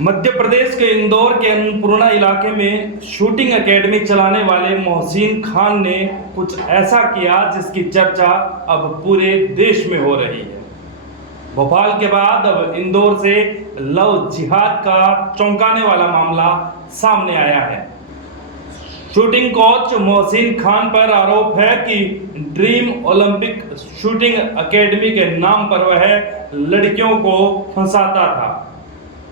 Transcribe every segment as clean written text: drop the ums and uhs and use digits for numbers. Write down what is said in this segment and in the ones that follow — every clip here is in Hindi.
मध्य प्रदेश के इंदौर के अन्नपूर्णा इलाके में शूटिंग एकेडमी चलाने वाले मोहसिन खान ने कुछ ऐसा किया जिसकी चर्चा अब पूरे देश में हो रही है। भोपाल के बाद अब इंदौर से लव जिहाद का चौंकाने वाला मामला सामने आया है। शूटिंग कोच मोहसिन खान पर आरोप है कि ड्रीम ओलंपिक शूटिंग एकेडमी के नाम पर वह लड़कियों को फंसाता था।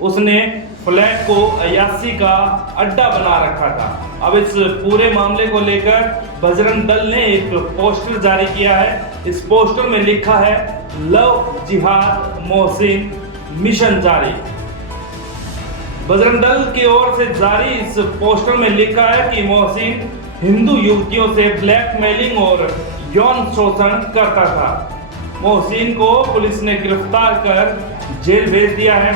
उसने फ्लैट को अयासी का अड्डा बना रखा था। अब इस पूरे मामले को लेकर बजरंग दल ने एक पोस्टर जारी किया है। इस पोस्टर में लिखा है लव जिहाद मोहसिन मिशन जारी। बजरंग दल की ओर से जारी इस पोस्टर में लिखा है कि मोहसिन हिंदू युवतियों से ब्लैकमेलिंग और यौन शोषण करता था। मोहसिन को पुलिस ने गिरफ्तार कर जेल भेज दिया है।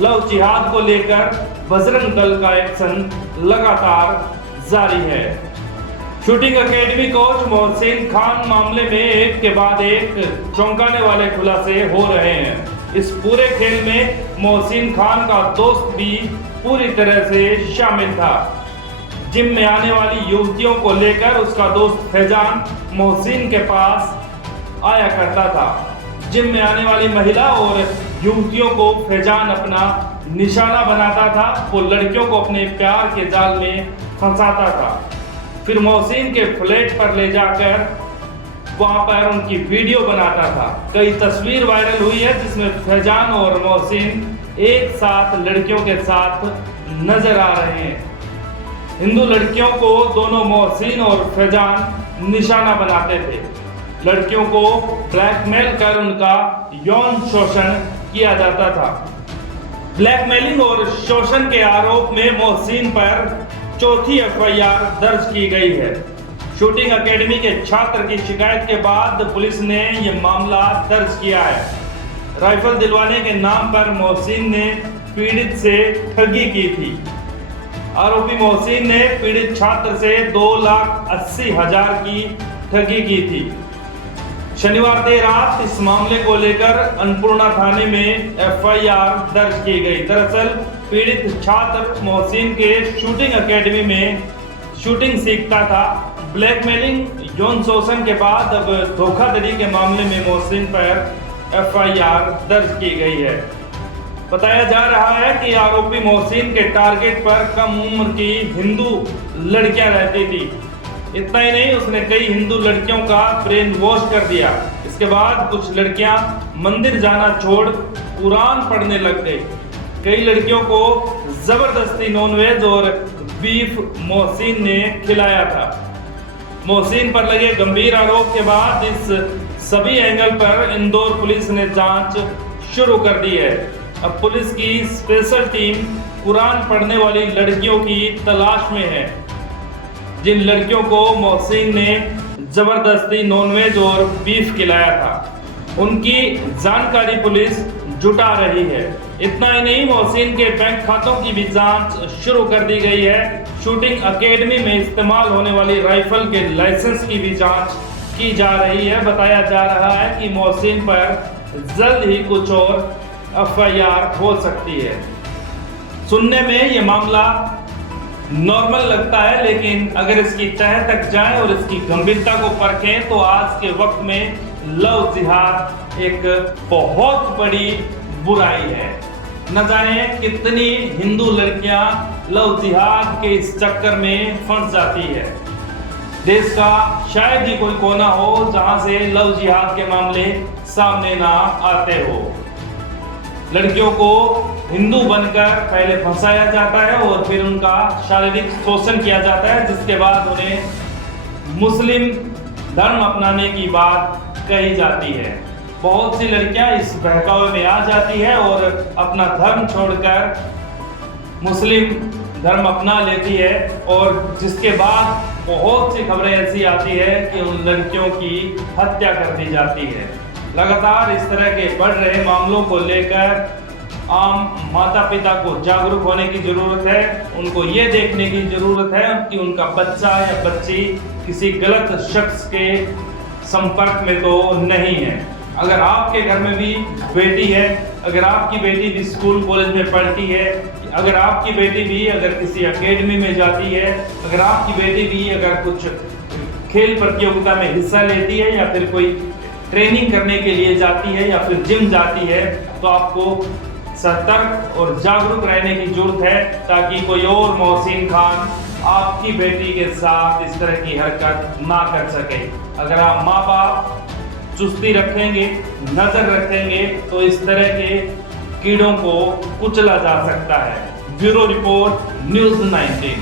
लव जिहाद को लेकर बजरंग दल का एक्शन लगातार जारी है। Shooting academy coach Mohsin Khan मामले में एक के बाद एक चौंकाने वाले खुलासे हो रहे हैं। इस पूरे खेल में मोहसिन खान का दोस्त भी पूरी तरह से शामिल था। जिम में आने वाली युवतियों को लेकर उसका दोस्त फैजान मोहसिन के पास आया करता था। जिम में आने वाली महिला और युवतियों को फैजान अपना निशाना बनाता था। वो लड़कियों को अपने प्यार के जाल में फंसाता था। फिर मोहसिन के फ्लैट पर ले जाकर वहां पर उनकी वीडियो बनाता था। कई तस्वीर वायरल हुई है जिसमें फैजान और मोहसिन एक साथ लड़कियों के साथ नजर आ रहे हैं। हिंदू लड़कियों को दोनों मोहसिन और फैजान निशाना बनाते थे। लड़कियों को ब्लैकमेल कर उनका यौन शोषण किया जाता था। ब्लैकमेलिंग और शोषण के आरोप में मोहसिन पर चौथी एफआईआर दर्ज की गई है। शूटिंग एकेडमी के छात्र की शिकायत के बाद पुलिस ने यह मामला दर्ज किया है। राइफल दिलवाने के नाम पर मोहसिन ने पीड़ित से ठगी की थी। आरोपी मोहसिन ने पीड़ित छात्र से 2,80,000 की ठगी की थी। शनिवार देर रात इस मामले को लेकर अन्नपूर्णा थाने में एफआईआर दर्ज की गई। दरअसल पीड़ित छात्र मोहसिन के शूटिंग एकेडमी में शूटिंग सीखता था। ब्लैकमेलिंग यौन शोषण के बाद अब धोखाधड़ी के मामले में मोहसिन पर एफआईआर दर्ज की गई है। बताया जा रहा है कि आरोपी मोहसिन के टारगेट पर कम उम्र की हिंदू लड़कियां रहती थी। इतना ही नहीं, उसने कई हिंदू लड़कियों का ब्रेन वॉश कर दिया। इसके बाद कुछ लड़कियां मंदिर जाना छोड़ कुरान पढ़ने लग गई। कई लड़कियों को जबरदस्ती नॉनवेज और बीफ मोहसिन ने खिलाया था। मोहसिन पर लगे गंभीर आरोप के बाद इस सभी एंगल पर इंदौर पुलिस ने जांच शुरू कर दी है। अब पुलिस की स्पेशल टीम कुरान पढ़ने वाली लड़कियों की तलाश में है। जिन लड़कियों को मोहसिन ने जबरदस्ती नॉनवेज और बीफ खिलाया था, उनकी जानकारी पुलिस जुटा रही है। इतना ही नहीं, मोहसिन के बैंक खातों की भी जांच शुरू कर दी गई है। शूटिंग एकेडमी में इस्तेमाल होने वाली राइफल के लाइसेंस की भी जांच की जा रही है। बताया जा रहा है कि मोहसिन पर जल्द ही कुछ और एफआईआर हो सकती है। सुनने में ये मामला नॉर्मल लगता है, लेकिन अगर इसकी तह तक जाएं और इसकी गंभीरता को परखें तो आज के वक्त में लव जिहाद एक बहुत बड़ी बुराई है। न जाने कितनी हिंदू लड़कियां लव जिहाद के इस चक्कर में फंस जाती है। देश का शायद ही कोई कोना हो जहां से लव जिहाद के मामले सामने ना आते हो। लड़कियों को हिंदू बनकर पहले फंसाया जाता है और फिर उनका शारीरिक शोषण किया जाता है, जिसके बाद उन्हें मुस्लिम धर्म अपनाने की बात कही जाती है। बहुत सी लड़कियां इस बहकावे में आ जाती है और अपना धर्म छोड़कर मुस्लिम धर्म अपना लेती है, और जिसके बाद बहुत सी खबरें ऐसी आती है कि उन लड़कियों की हत्या कर दी जाती है। लगातार इस तरह के बढ़ रहे मामलों को लेकर आम माता पिता को जागरूक होने की जरूरत है। उनको ये देखने की जरूरत है कि उनका बच्चा या बच्ची किसी गलत शख्स के संपर्क में तो नहीं है। अगर आपके घर में भी बेटी है, अगर आपकी बेटी भी स्कूल कॉलेज में पढ़ती है, अगर आपकी बेटी भी अगर किसी एकेडमी में जाती है, अगर आपकी बेटी भी अगर कुछ खेल प्रतियोगिता में हिस्सा लेती है या फिर कोई ट्रेनिंग करने के लिए जाती है या फिर जिम जाती है, तो आपको सतर्क और जागरूक रहने की जरूरत है, ताकि कोई और मोहसिन खान आपकी बेटी के साथ इस तरह की हरकत ना कर सके। अगर आप माँ बाप चुस्ती रखेंगे, नजर रखेंगे, तो इस तरह के कीड़ों को कुचला जा सकता है। Bureau report, news 19।